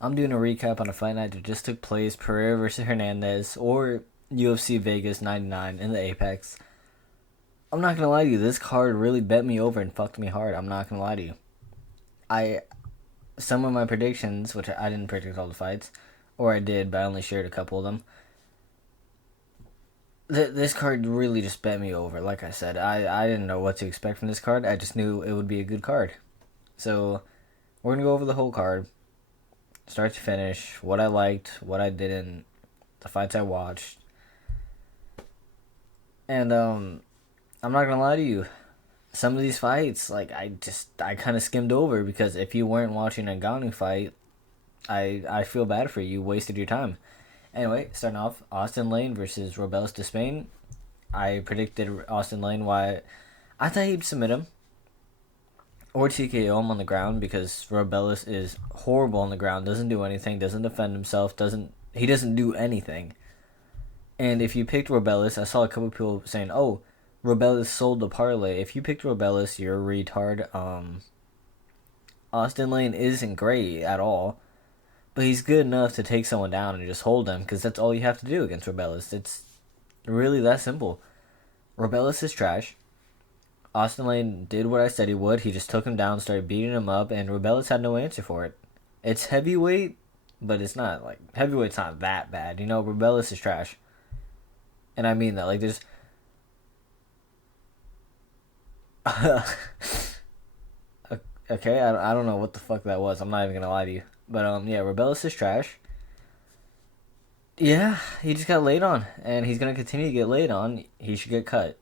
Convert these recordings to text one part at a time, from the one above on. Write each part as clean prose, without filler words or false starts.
I'm doing a recap on a fight night that just took place, Pereira versus Hernandez, or UFC Vegas 99 in the Apex. I'm not gonna lie to you, this card really bet me over and fucked me hard. I'm not gonna lie to you. I Some of my predictions, which I didn't predict all the fights, or I did, but I only shared a couple of them. This card really just bet me over. Like I said, I didn't know what to expect from this card. I just knew it would be a good card. So we're gonna go over the whole card, start to finish, what I liked, what I didn't, the fights I watched, and I'm not gonna lie to you. Some of these fights, like I kind of skimmed over because if you weren't watching a Ngannou fight, I feel bad for you. You wasted your time. Anyway, starting off, Austin Lane versus Robelis de Spain. I predicted Austin Lane. Why? I thought he'd submit him or TKO him on the ground because Robelis is horrible on the ground. Doesn't do anything. Doesn't defend himself. He doesn't do anything. And if you picked Robelis, I saw a couple people saying, "Oh, Robelis sold the parlay." If you picked Robelis, you're a retard. Austin Lane isn't great at all, but he's good enough to take someone down and just hold them because that's all you have to do against Robelis. It's really that simple. Robelis is trash. Austin Lane did what I said he would. He just took him down, started beating him up, and Robelis had no answer for it. It's heavyweight, but it's not like heavyweight's not that bad. Robelis is trash, and I mean that. Like there's okay, I don't know what the fuck that was. I'm not even gonna lie to you. But yeah, Robelis is trash. Yeah, he just got laid on, and he's gonna continue to get laid on. He should get cut.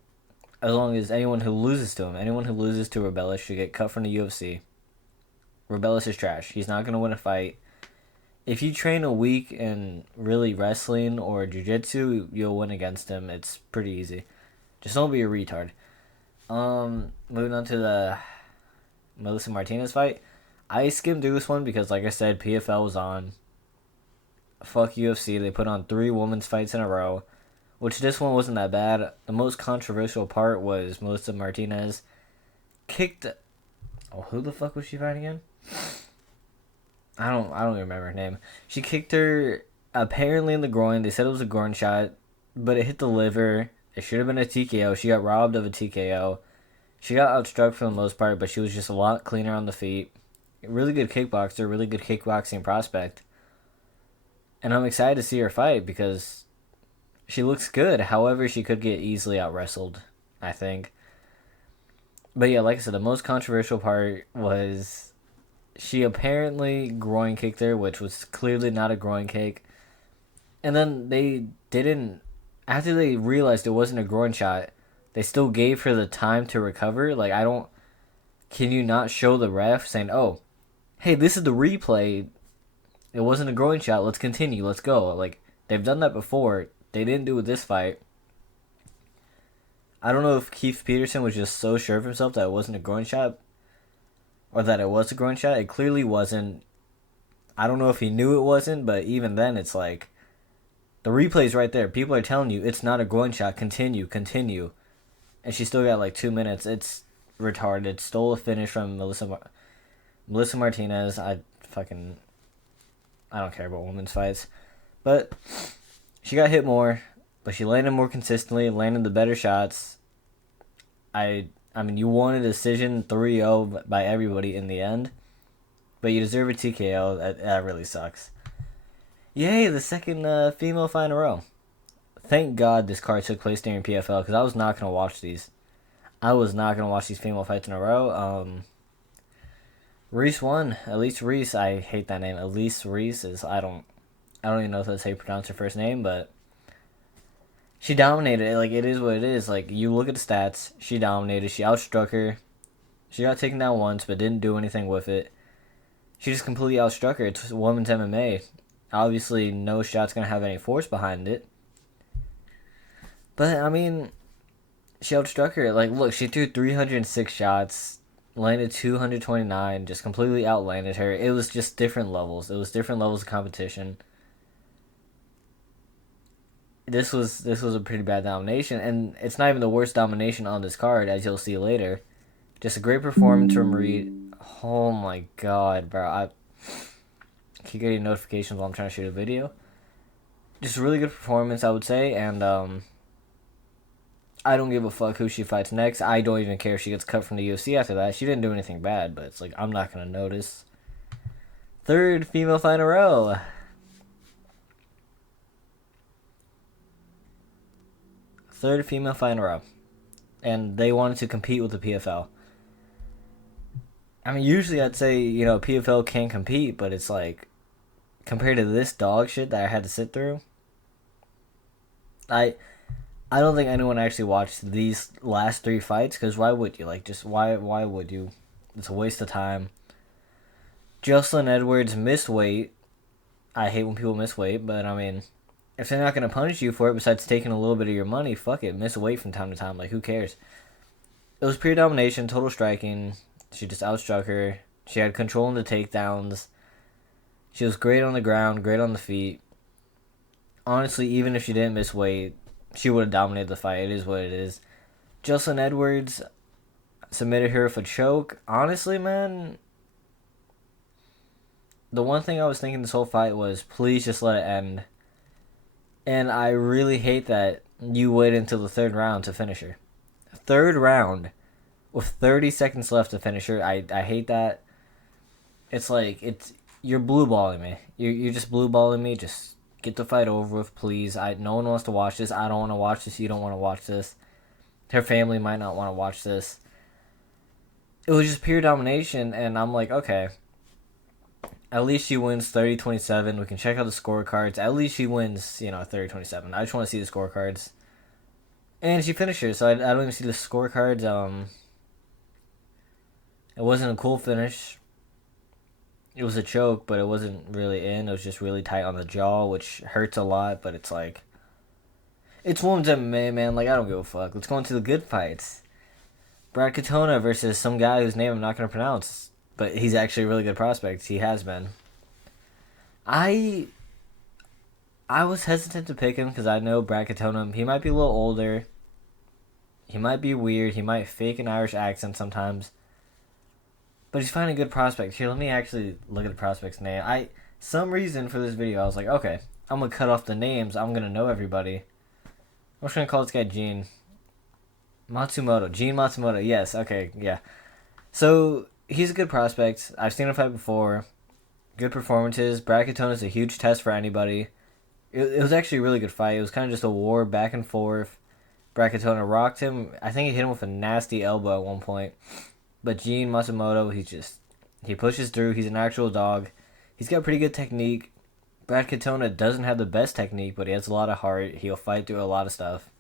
As long as anyone who loses to him, anyone who loses to Robelis should get cut from the UFC. Robelis is trash. He's not gonna win a fight. If you train a week in really wrestling or jiu-jitsu, you'll win against him. It's pretty easy. Just don't be a retard. Moving on to the Melissa Martinez fight. I skimmed through this one because, like I said, PFL was on. Fuck UFC. They put on 3 women's fights in a row, which this one wasn't that bad. The most controversial part was Melissa Martinez kicked. Oh, who the fuck was she fighting again? I don't even remember her name. She kicked her apparently in the groin. They said it was a groin shot, but it hit the liver. It should have been a TKO. She got robbed of a TKO. She got outstruck for the most part, but she was just a lot cleaner on the feet. Really good kickboxer, really good kickboxing prospect. And I'm excited to see her fight because she looks good. However, she could get easily out wrestled, I think. But yeah, like I said, the most controversial part was she apparently groin kicked her, which was clearly not a groin kick. And then they didn't, after they realized it wasn't a groin shot, they still gave her the time to recover. Like, can you not show the ref saying, "Oh, hey, this is the replay. It wasn't a groin shot. Let's continue. Let's go." Like, they've done that before. They didn't do it with this fight. I don't know if Keith Peterson was just so sure of himself that it wasn't a groin shot or that it was a groin shot. It clearly wasn't. I don't know if he knew it wasn't, but even then, it's like the replay's right there. People are telling you it's not a groin shot. Continue, continue. And she still got like 2 minutes. It's retarded. Stole a finish from Melissa Martinez. I don't care about women's fights. But she got hit more, but she landed more consistently, landed the better shots. I mean, you won a decision 3-0 by everybody in the end, but you deserve a TKO. That really sucks. Yay, the second female fight in a row. Thank God this card took place during PFL because I was not going to watch these. I was not going to watch these female fights in a row. Reese won. Elise Reese. I hate that name. Elise Reese is. I don't even know if that's how you pronounce her first name, but she dominated it. Like, it is what it is. Like, you look at the stats. She dominated. She outstruck her. She got taken down once, but didn't do anything with it. She just completely outstruck her. It's women's MMA. Obviously, no shot's gonna have any force behind it. But I mean, she outstruck her. Like, look, she threw 306 shots, landed 229, just completely outlanded her. It was just different levels. It was different levels of competition. This was a pretty bad domination, and it's not even the worst domination on this card, as you'll see later. Just a great performance from Reed. Oh my god, bro. keep getting notifications while I'm trying to shoot a video. Just a really good performance, I would say, and I don't give a fuck who she fights next. I don't even care if she gets cut from the UFC after that. She didn't do anything bad, but it's like, I'm not going to notice. Third female fight in a row. Third female fight in a row. And they wanted to compete with the PFL. I mean, usually I'd say, you know, PFL can compete, but it's like, compared to this dog shit that I had to sit through, I don't think anyone actually watched these last 3 fights, because why would you? Like, just why would you? It's a waste of time. Jocelyn Edwards missed weight. I hate when people miss weight, but I mean, if they're not going to punish you for it besides taking a little bit of your money, fuck it. Miss weight from time to time. Like, who cares? It was pure domination, total striking. She just outstruck her. She had control in the takedowns. She was great on the ground, great on the feet. Honestly, even if she didn't miss weight, she would have dominated the fight. It is what it is. Jocelyn Edwards submitted her with a choke. Honestly, man, the one thing I was thinking this whole fight was, please just let it end. And I really hate that you wait until the 3rd round to finish her. 3rd round with 30 seconds left to finish her. I hate that. It's like, you're blue balling me. You're just blue balling me. Just get the fight over with, please. No one wants to watch this. I don't want to watch this. You don't want to watch this. Her family might not want to watch this. It was just pure domination, and I'm like, okay. At least she wins 30-27. We can check out the scorecards. At least she wins, 30-27. I just want to see the scorecards. And she finishes, so I don't even see the scorecards. It wasn't a cool finish. It was a choke, but it wasn't really in. It was just really tight on the jaw, which hurts a lot, but it's like, it's women's MMA, man. Like, I don't give a fuck. Let's go into the good fights. Brad Katona versus some guy whose name I'm not going to pronounce, but he's actually a really good prospect. He has been. I was hesitant to pick him because I know Brad Katona, he might be a little older. He might be weird. He might fake an Irish accent sometimes. But he's finding a good prospect. Here, let me actually look at the prospect's name. Some reason for this video, I was like, okay, I'm going to cut off the names. I'm going to know everybody. I'm just going to call this guy Gene. Matsumoto. Gene Matsumoto. Yes, okay, yeah. So, he's a good prospect. I've seen him fight before. Good performances. Brad Katona is a huge test for anybody. It was actually a really good fight. It was kind of just a war back and forth. Brad Katona rocked him. I think he hit him with a nasty elbow at one point. But Gene Matsumoto, he pushes through. He's an actual dog. He's got pretty good technique. Brad Katona doesn't have the best technique, but he has a lot of heart. He'll fight through a lot of stuff.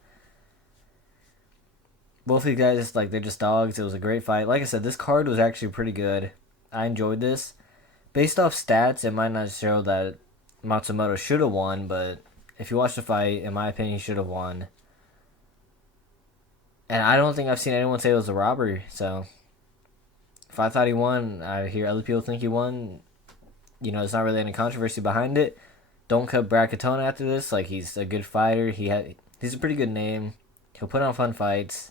Both of these guys, they're just dogs. It was a great fight. Like I said, this card was actually pretty good. I enjoyed this. Based off stats, it might not show that Matsumoto should have won, but if you watch the fight, in my opinion, he should have won. And I don't think I've seen anyone say it was a robbery, so if I thought he won, I hear other people think he won. There's not really any controversy behind it. Don't cut Brad Katona after this. Like, he's a good fighter. He's a pretty good name. He'll put on fun fights.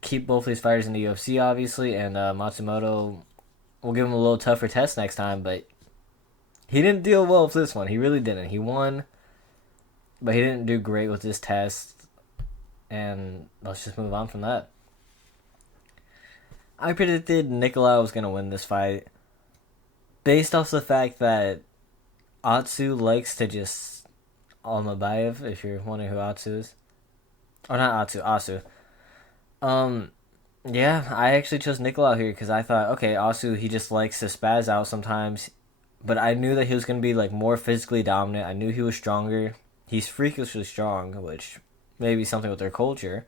Keep both these fighters in the UFC, obviously, and Matsumoto, we'll give him a little tougher test next time, but he didn't deal well with this one. He really didn't. He won, but he didn't do great with this test, and let's just move on from that. I predicted Nicolau was going to win this fight based off the fact that Atsu likes to just Almabayev, if you're wondering who Atsu is. Or not Atsu, Asu. Yeah, I actually chose Nicolau here because I thought, okay, Asu, he just likes to spaz out sometimes. But I knew that he was going to be more physically dominant. I knew he was stronger. He's freakishly strong, which may be something with their culture.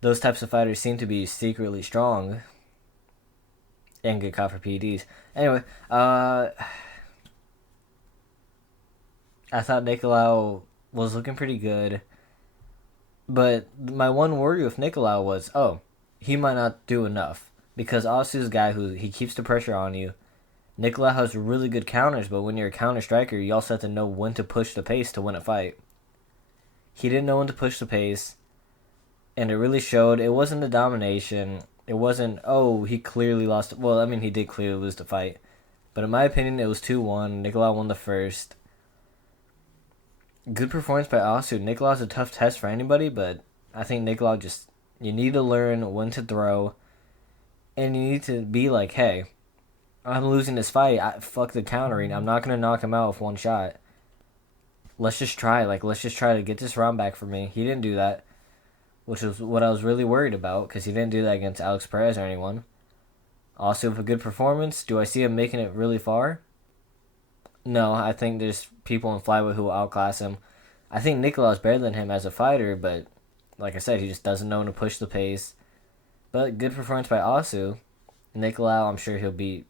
Those types of fighters seem to be secretly strong and get caught for PEDs. Anyway, I thought Nicolau was looking pretty good. But my one worry with Nicolau was, he might not do enough. Because Asu's a guy he keeps the pressure on you. Nicolau has really good counters, but when you're a counter striker, you also have to know when to push the pace to win a fight. He didn't know when to push the pace. And it really showed. It wasn't a domination. It wasn't, he clearly lost. Well, I mean, he did clearly lose the fight. But in my opinion, it was 2-1. Nicolau won the first. Good performance by Asu. Nicolau's a tough test for anybody, but I think Nicolau just... You need to learn when to throw. And you need to be like, hey, I'm losing this fight. Fuck the countering. I'm not going to knock him out with one shot. Let's just try. Let's just try to get this round back for me. He didn't do that, which was what I was really worried about, because he didn't do that against Alex Perez or anyone. Also, with a good performance, do I see him making it really far? No, I think there's people in flyweight who will outclass him. I think Nicolau's better than him as a fighter, but like I said, he just doesn't know when to push the pace. But good performance by Asu. Nicolau, I'm sure he'll beat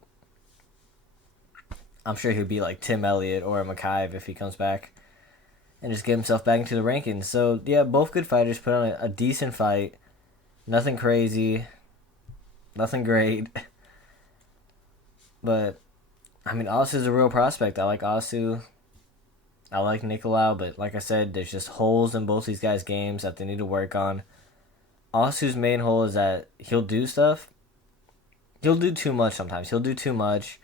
like Tim Elliott or Makaev if he comes back, and just get himself back into the rankings. So yeah, both good fighters put on a decent fight. Nothing crazy, nothing great. But I mean, Asu's a real prospect. I like Asu. I like Nicolau, but like I said, there's just holes in both these guys' games that they need to work on. Asu's main hole is that he'll do stuff. He'll do too much sometimes. He'll do too much,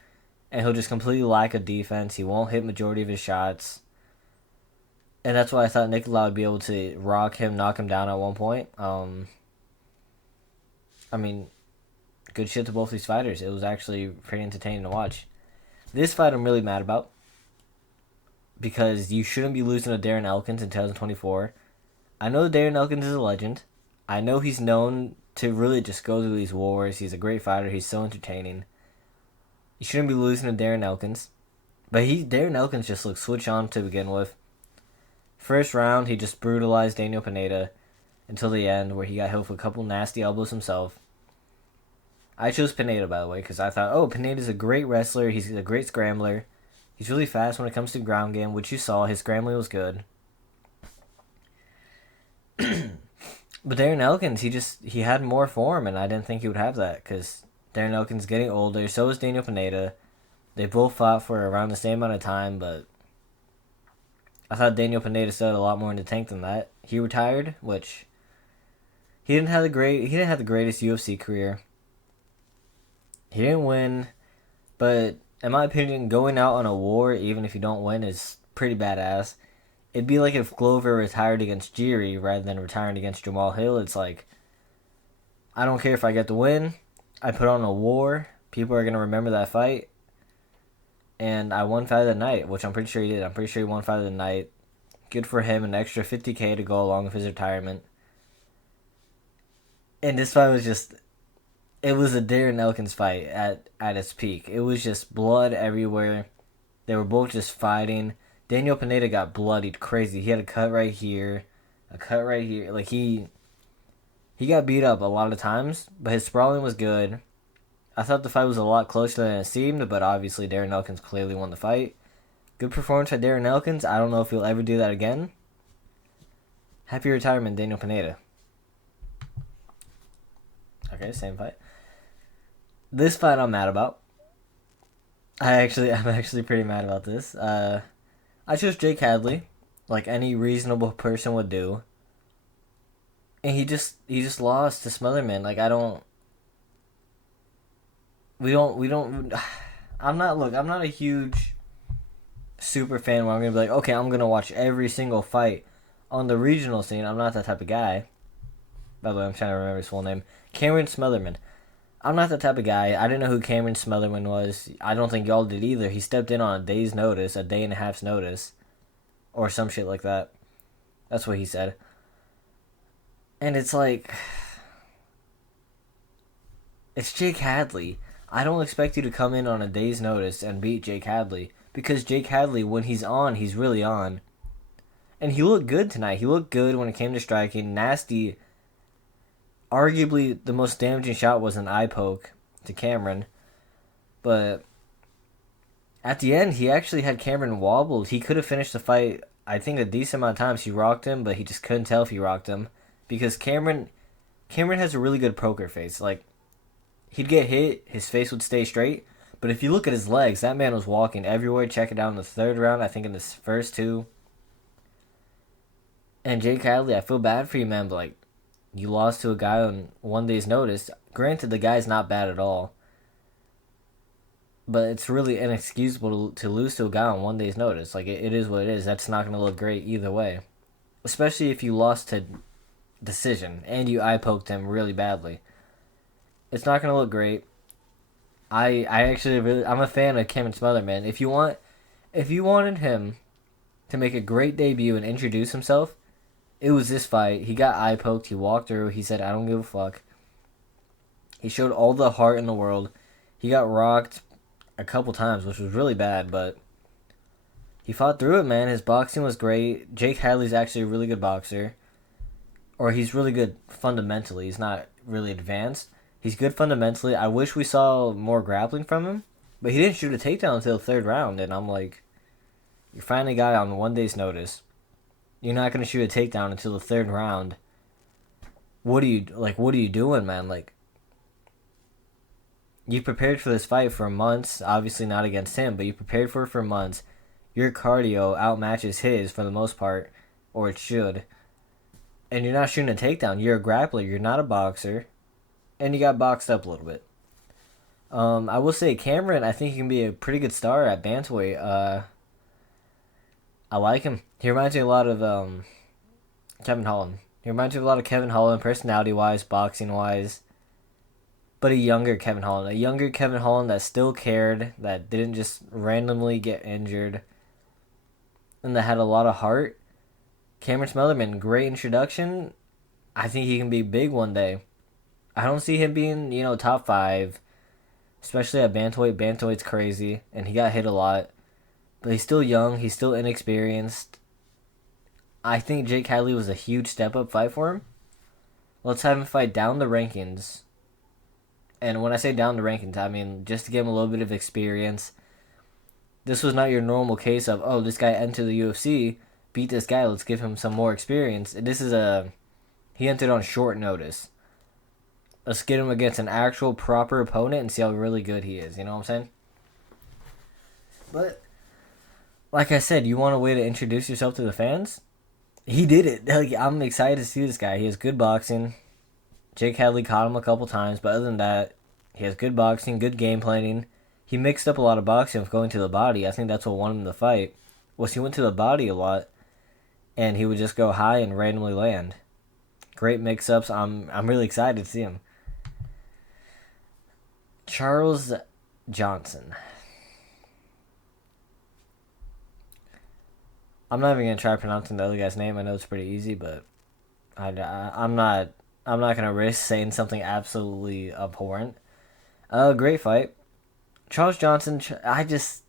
and he'll just completely lack a defense. He won't hit majority of his shots. And that's why I thought Nicolau would be able to rock him, knock him down at one point. I mean, good shit to both these fighters. It was actually pretty entertaining to watch. This fight I'm really mad about, because you shouldn't be losing to Darren Elkins in 2024. I know Darren Elkins is a legend. I know he's known to really just go through these wars. He's a great fighter. He's so entertaining. You shouldn't be losing to Darren Elkins. But Darren Elkins just looked switch on to begin with. First round, he just brutalized Daniel Pineda until the end, where he got hit with a couple nasty elbows himself. I chose Pineda, by the way, because I thought, Pineda's a great wrestler. He's a great scrambler. He's really fast when it comes to ground game, which you saw. His scrambling was good. But Darren Elkins, he had more form, and I didn't think he would have that, because Darren Elkins is getting older. So is Daniel Pineda. They both fought for around the same amount of time, but I thought Daniel Pineda still had a lot more in the tank than that. He retired, which he didn't have the greatest UFC career. He didn't win, but in my opinion, going out on a war, even if you don't win, is pretty badass. It'd be like if Glover retired against Jiri rather than retiring against Jamal Hill. It's like, I don't care if I get the win. I put on a war. People are going to remember that fight. And I won fight of the night, which I'm pretty sure he did. I'm pretty sure he won fight of the night. Good for him, an extra $50K to go along with his retirement. And this fight was just... It was a Darren Elkins fight at its peak. It was just blood everywhere. They were both just fighting. Daniel Pineda got bloodied crazy. He had a cut right here, a cut right here. Like, he got beat up a lot of times, but his sprawling was good. I thought the fight was a lot closer than it seemed, but obviously Darren Elkins clearly won the fight. Good performance by Darren Elkins. I don't know if he'll ever do that again. Happy retirement, Daniel Pineda. Okay, same fight. This fight I'm mad about. I'm actually pretty mad about this. I chose Jake Hadley, like any reasonable person would do. And he just lost to Smotherman. Like, I'm not a huge super fan where I'm gonna be like, okay, I'm gonna watch every single fight on the regional scene. I'm not that type of guy. By the way, I'm trying to remember his full name. Cameron Smotherman. I'm not that type of guy. I didn't know who Cameron Smotherman was. I don't think y'all did either. He stepped in on a day's notice, a day and a half's notice, or some shit like that. That's what he said. And it's like, it's Jake Hadley. I don't expect you to come in on a day's notice and beat Jake Hadley, because Jake Hadley, when he's on, he's really on. And he looked good tonight. He looked good when it came to striking. Nasty. Arguably, the most damaging shot was an eye poke to Cameron. But at the end, he actually had Cameron wobbled. He could have finished the fight, I think, a decent amount of times. He rocked him, but he just couldn't tell if he rocked him. Because Cameron has a really good poker face. Like, he'd get hit, his face would stay straight. But if you look at his legs, that man was walking everywhere. Check it out in the third round, I think in the first two. And Jake Hadley, I feel bad for you, man, but like, you lost to a guy on one day's notice. Granted, the guy's not bad at all. But it's really inexcusable to lose to a guy on 1 day's notice. Like, it is what it is. That's not going to look great either way. Especially if you lost to decision and you eye poked him really badly. It's not going to look great. I'm a fan of Cameron Smotherman. If you wanted him to make a great debut and introduce himself, it was this fight. He got eye poked. He walked through. He said, "I don't give a fuck." He showed all the heart in the world. He got rocked a couple times, which was really bad, but he fought through it, man. His boxing was great. Jake Hadley's actually a really good boxer. Or he's really good fundamentally. He's not really advanced. He's good fundamentally. I wish we saw more grappling from him, but he didn't shoot a takedown until the third round, and I'm like, you're fighting a guy on 1 day's notice. You're not going to shoot a takedown until the third round. What are you doing, man? Like, you prepared for this fight for months, obviously not against him, but you prepared for it for months. Your cardio outmatches his for the most part, or it should. And you're not shooting a takedown. You're a grappler. You're not a boxer. And you got boxed up a little bit. I will say Cameron, I think he can be a pretty good star at bantamweight. I like him. He reminds me a lot of Kevin Holland. He reminds me a lot of Kevin Holland, personality-wise, boxing-wise. But a younger Kevin Holland. A younger Kevin Holland that still cared, that didn't just randomly get injured, and that had a lot of heart. Cameron Smotherman, great introduction. I think he can be big one day. I don't see him being, top 5, especially at bantamweight. Bantamweight's crazy, and he got hit a lot. But he's still young. He's still inexperienced. I think Jake Hadley was a huge step-up fight for him. Let's have him fight down the rankings. And when I say down the rankings, I mean just to give him a little bit of experience. This was not your normal case of, oh, this guy entered the UFC, beat this guy, let's give him some more experience. He entered on short notice. Let's get him against an actual proper opponent and see how really good he is. You know what I'm saying? But, like I said, you want a way to introduce yourself to the fans? He did it. Like, I'm excited to see this guy. He has good boxing. Jake Hadley caught him a couple times, but other than that, he has good boxing, good game planning. He mixed up a lot of boxing with going to the body. I think that's what won him the fight. Was he went to the body a lot, and he would just go high and randomly land. Great mix-ups. I'm really excited to see him. Charles Johnson. I'm not even gonna try pronouncing the other guy's name. I know it's pretty easy, but I'm not gonna risk saying something absolutely abhorrent. Great fight. Charles Johnson. It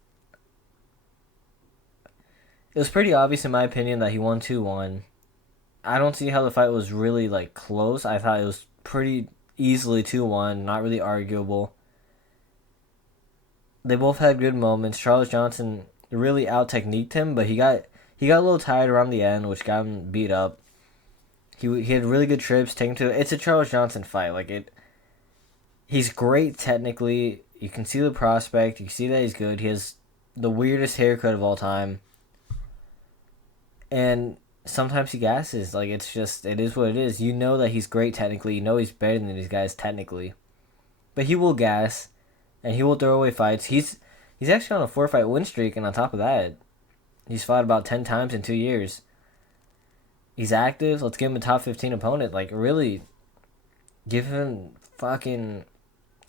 was pretty obvious in my opinion that he won 2-1. I don't see how the fight was really close. I thought it was pretty easily 2-1, not really arguable. They both had good moments. Charles Johnson really out-techniqued him, but he got a little tired around the end, which got him beat up. He had really good trips. It's a Charles Johnson fight. He's great technically. You can see the prospect. You can see that he's good. He has the weirdest haircut of all time. And sometimes he gasses. It is what it is. You know that he's great technically. You know he's better than these guys technically. But he will gas, and he will throw away fights. He's actually on a 4-fight win streak, and on top of that, he's fought about 10 times in 2 years. He's active. Let's give him a top 15 opponent. Really, give him fucking...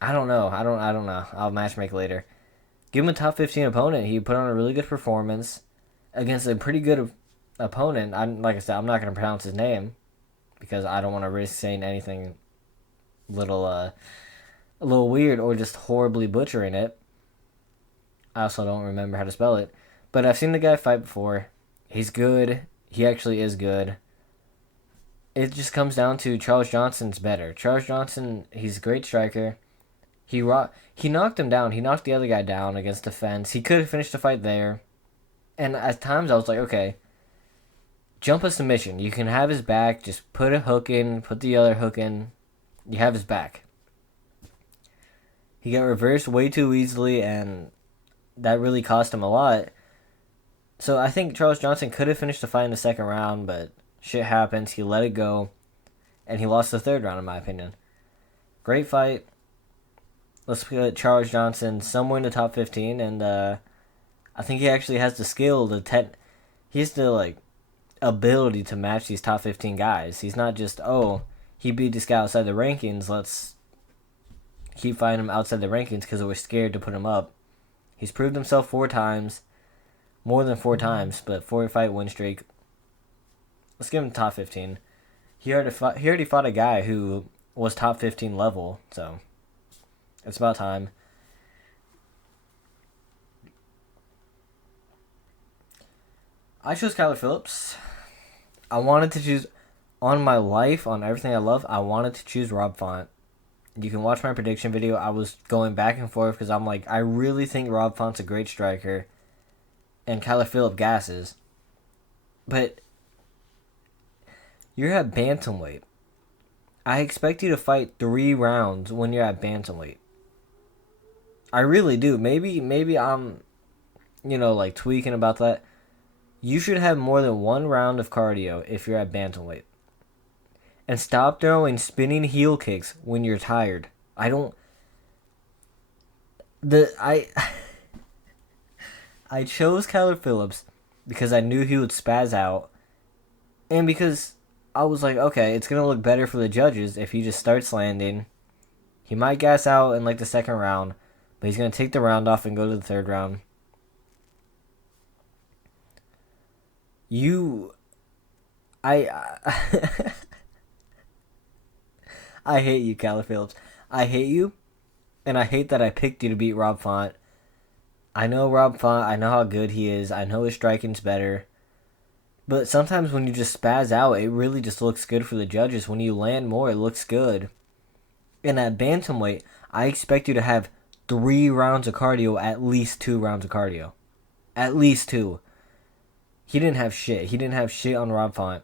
I don't know. I'll matchmake later. Give him a top 15 opponent. He put on a really good performance against a pretty good opponent. Like I said, I'm not going to pronounce his name because I don't want to risk saying anything a little weird or just horribly butchering it. I also don't remember how to spell it. But I've seen the guy fight before. He's good. He actually is good. It just comes down to Charles Johnson's better. Charles Johnson, he's a great striker. He knocked him down. He knocked the other guy down against the fence. He could have finished the fight there. And at times I was like, okay, jump a submission. You can have his back. Just put a hook in. Put the other hook in. You have his back. He got reversed way too easily, and that really cost him a lot. So I think Charles Johnson could have finished the fight in the second round, but shit happens. He let it go, and he lost the third round, in my opinion. Great fight. Let's put Charles Johnson somewhere in the top 15, and I think he actually has the skill, he has the like ability to match these top 15 guys. He's not just, oh, he beat this guy outside the rankings, let's keep fighting him outside the rankings because we're scared to put him up. He's proved himself 4 times, more than 4 times, but 4-fight win streak. Let's give him top 15. He already fought a guy who was top 15 level, so it's about time. I chose Kyler Phillips. I wanted to choose, on my life, on everything I love, I wanted to choose Rob Font. You can watch my prediction video. I was going back and forth because I'm like, I really think Rob Font's a great striker, and Kyler Phillips gasses. But you're at bantamweight. I expect you to fight 3 rounds when you're at bantamweight. I really do. Maybe I'm, like tweaking about that. You should have more than 1 round of cardio if you're at bantamweight. And stop throwing spinning heel kicks when you're tired. I chose Kyler Phillips because I knew he would spaz out, and because I was like, okay, it's gonna look better for the judges if he just starts landing. He might gas out in like the 2nd round, but he's gonna take the round off and go to the 3rd round. I hate you, Kyler Phillips. I hate you, and I hate that I picked you to beat Rob Font. I know Rob Font. I know how good he is. I know his striking's better. But sometimes when you just spaz out, it really just looks good for the judges. When you land more, it looks good. And at bantamweight, I expect you to have 3 rounds of cardio, at least 2 rounds of cardio. At least 2. He didn't have shit. He didn't have shit on Rob Font.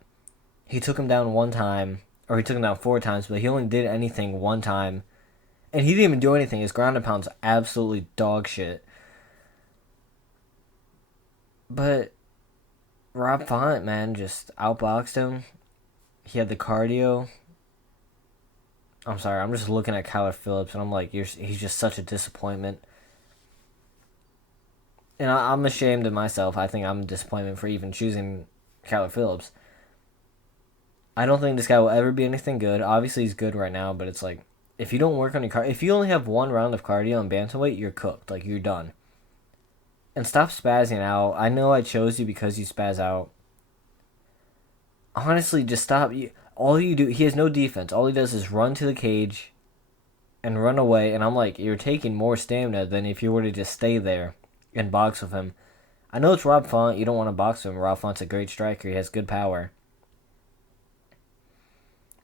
He took him down 1 time. Or he took him down 4 times, but he only did anything 1 time. And he didn't even do anything. His ground and pound's absolutely dog shit. But Rob Font, man, just outboxed him. He had the cardio. I'm sorry, I'm just looking at Kyler Phillips, and I'm like, he's just such a disappointment. And I'm ashamed of myself. I think I'm a disappointment for even choosing Kyler Phillips. I don't think this guy will ever be anything good. Obviously, he's good right now, but it's like, if you don't work on your cardio, if you only have 1 round of cardio in bantamweight, you're cooked. Like, you're done. And stop spazzing out. I know I chose you because you spaz out. Honestly, just stop. All you do, he has no defense. All he does is run to the cage and run away. And I'm like, you're taking more stamina than if you were to just stay there and box with him. I know it's Rob Font. You don't want to box with him. Rob Font's a great striker. He has good power.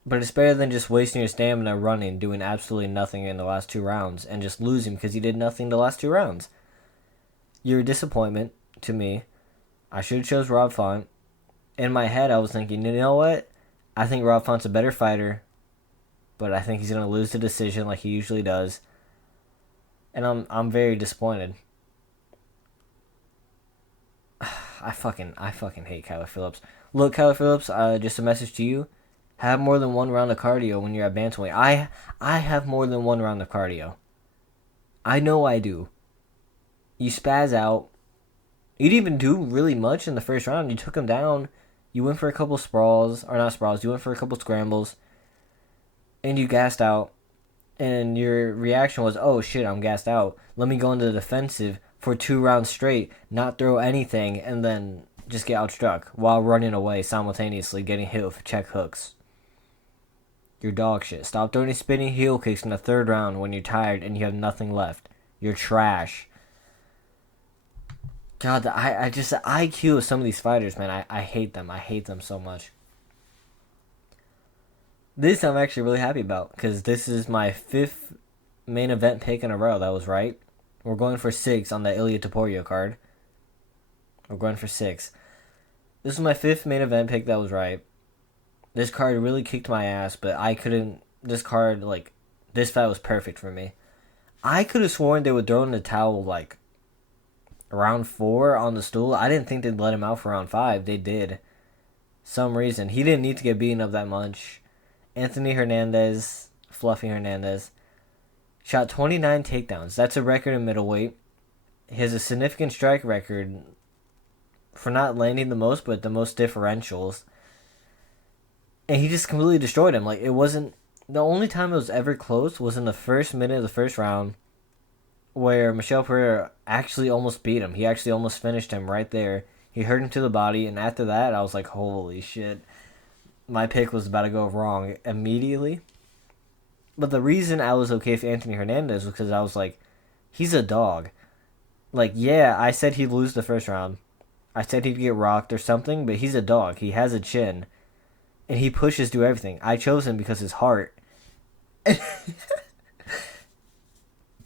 But it's better than just wasting your stamina running, doing absolutely nothing in the last 2 rounds, and just losing because you did nothing the last 2 rounds. You're a disappointment to me. I should have chose Rob Font. In my head, I was thinking, you know what? I think Rob Font's a better fighter, but I think he's going to lose the decision like he usually does. And I'm very disappointed. I fucking hate Kyler Phillips. Look, Kyler Phillips, just a message to you. Have more than 1 round of cardio when you're at bantamweight. I have more than 1 round of cardio. I know I do. You spaz out. You didn't even do really much in the first round. You took him down. You went for a couple sprawls. Or not sprawls. You went for a couple scrambles. And you gassed out. And your reaction was, oh shit, I'm gassed out. Let me go into the defensive for 2 rounds straight. Not throw anything. And then just get outstruck. While running away simultaneously. Getting hit with check hooks. You're dog shit. Stop throwing spinning heel kicks in the 3rd round when you're tired and you have nothing left. You're trash. God, the IQ of some of these fighters, man, I hate them. I hate them so much. This I'm actually really happy about because this is my 5th main event pick in a row. That was right. We're going for 6 on the Ilya Topuria card. We're going for 6. This is my 5th main event pick that was right. This card really kicked my ass, but I couldn't... This card, this fight was perfect for me. I could have sworn they would throw in the towel, round 4 on the stool. I didn't think they'd let him out for round 5. They did. Some reason. He didn't need to get beaten up that much. Anthony Hernandez, Fluffy Hernandez. Shot 29 takedowns. That's a record in middleweight. He has a significant strike record for not landing the most, but the most differentials. And he just completely destroyed him. Like, it wasn't... The only time it was ever close was in the first minute of the first round, where Michel Pereira actually almost beat him. He actually almost finished him right there. He hurt him to the body, and after that, I was like, holy shit. My pick was about to go wrong immediately. But the reason I was okay with Anthony Hernandez was because I was like, he's a dog. Like, yeah, I said he'd lose the first round. I said he'd get rocked or something, but he's a dog. He has a chin. And he pushes through everything. I chose him because his heart.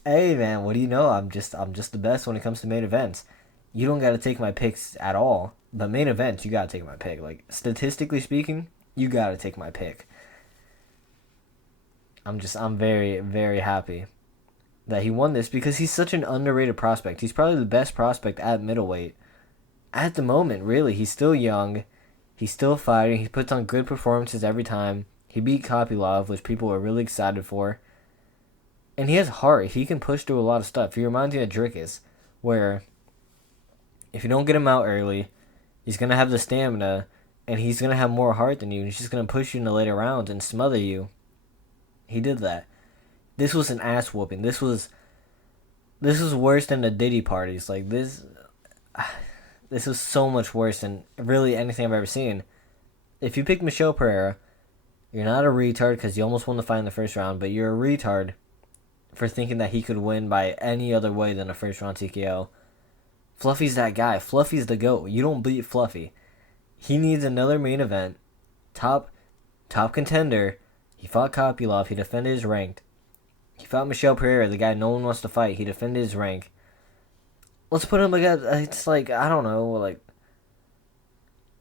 Hey man, what do you know? I'm just the best when it comes to main events. You don't gotta take my picks at all. But main events, you gotta take my pick. Like, statistically speaking, you gotta take my pick. I'm very, very happy that he won this because he's such an underrated prospect. He's probably the best prospect at middleweight. At the moment, really. He's still young. He's still fighting. He puts on good performances every time. He beat Kopylov, which people were really excited for. And he has heart. He can push through a lot of stuff. He reminds me of Drickus, where if you don't get him out early, he's going to have the stamina, and he's going to have more heart than you, and he's just going to push you in the later rounds and smother you. He did that. This was an ass whooping. This was worse than the Diddy parties. Like, this was so much worse than really anything I've ever seen. If you pick Michel Pereira, you're not a retard because you almost won the fight in the first round, but you're a retard for thinking that he could win by any other way than a first round TKO. Fluffy's that guy. Fluffy's the GOAT. You don't beat Fluffy. He needs another main event. Top contender. He fought Kopylov. He defended his rank. He fought Michel Pereira, the guy no one wants to fight. He defended his rank. Let's put him against, it's like, I don't know, like,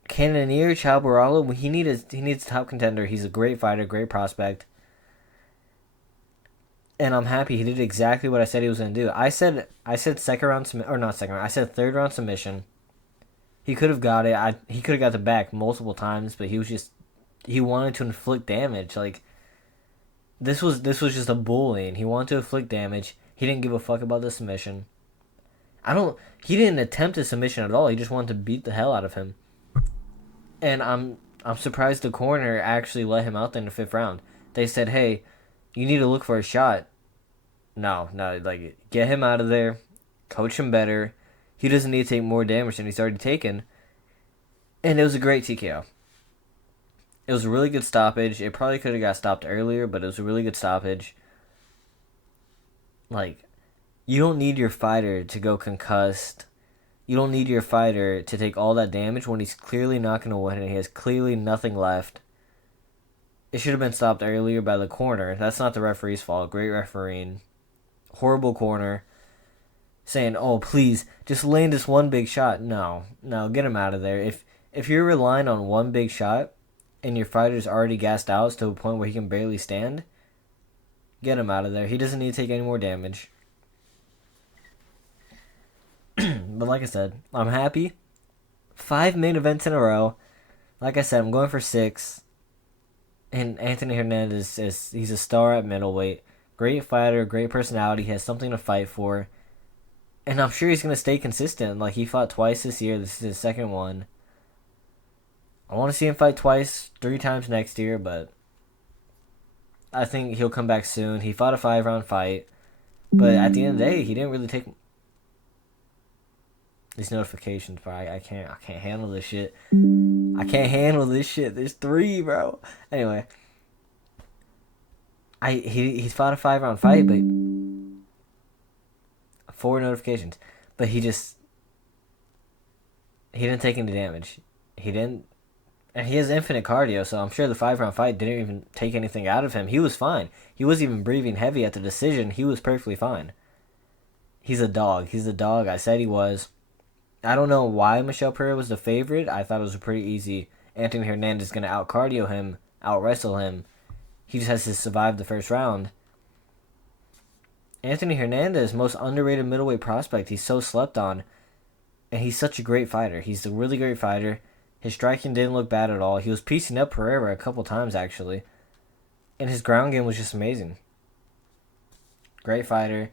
Cannonier, Chabaralo. He needs a top contender. He's a great fighter, great prospect. And I'm happy he did exactly what I said he was going to do. I said second round, or not second round, I said third round submission. He could have got it. He could have got the back multiple times, but he wanted to inflict damage. Like, this was just a bullying. He wanted to inflict damage. He didn't give a fuck about the submission. He didn't attempt a submission at all. He just wanted to beat the hell out of him. And I'm surprised the corner actually let him out there in the fifth round. They said, hey, you need to look for a shot. No, like, get him out of there. Coach him better. He doesn't need to take more damage than he's already taken. And it was a great TKO. It was a really good stoppage. It probably could have got stopped earlier, but it was a really good stoppage. Like, you don't need your fighter to go concussed. You don't need your fighter to take all that damage when he's clearly not going to win and he has clearly nothing left. It should have been stopped earlier by the corner. That's not the referee's fault. Great refereeing. Horrible corner. Saying, oh, please, just land this one big shot. No, get him out of there. If you're relying on one big shot and your fighter's already gassed out to a point where he can barely stand, get him out of there. He doesn't need to take any more damage. But like I said, I'm happy. 5 main events in a row. Like I said, I'm going for 6. And Anthony Hernandez he's a star at middleweight. Great fighter, great personality, has something to fight for. And I'm sure he's going to stay consistent. Like, he fought twice this year. This is his second one. I want to see him fight twice, 3 times next year, but I think he'll come back soon. He fought a 5-round fight. But at the end of the day, he didn't really take these notifications, bro. I can't handle this shit. I can't handle this shit. There's 3, bro. Anyway, he fought a 5-round fight, but 4 notifications. But he didn't take any damage. And he has infinite cardio, so I'm sure the 5-round fight didn't even take anything out of him. He was fine. He wasn't even breathing heavy at the decision. He was perfectly fine. He's a dog. He's the dog I said he was. I don't know why Michel Pereira was the favorite. I thought it was pretty easy. Anthony Hernandez is going to out-cardio him, out-wrestle him. He just has to survive the first round. Anthony Hernandez, most underrated middleweight prospect. He's so slept on. And he's such a great fighter. He's a really great fighter. His striking didn't look bad at all. He was piecing up Pereira a couple times, actually. And his ground game was just amazing. Great fighter.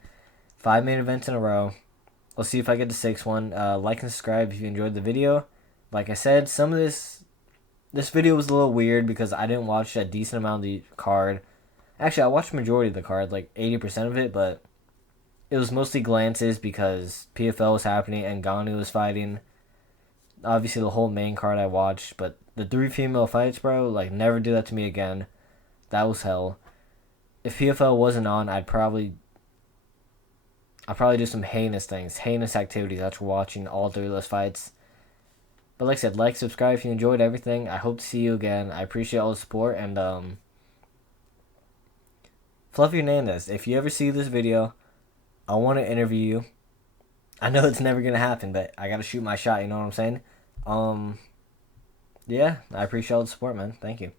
5 main events in a row. Let's see if I get the 6th one. Like and subscribe if you enjoyed the video. Like I said, some of this video was a little weird because I didn't watch a decent amount of the card. Actually, I watched the majority of the card, like 80% of it, but it was mostly glances because PFL was happening and Ngannou was fighting. Obviously, the whole main card I watched, but the 3 female fights, bro, like, never do that to me again. That was hell. If PFL wasn't on, I'd probably do some heinous things, heinous activities after watching all 3 of those fights. But like I said, like, subscribe if you enjoyed everything. I hope to see you again. I appreciate all the support. And, Fluffy Hernandez, if you ever see this video, I want to interview you. I know it's never going to happen, but I got to shoot my shot, you know what I'm saying? Yeah, I appreciate all the support, man. Thank you.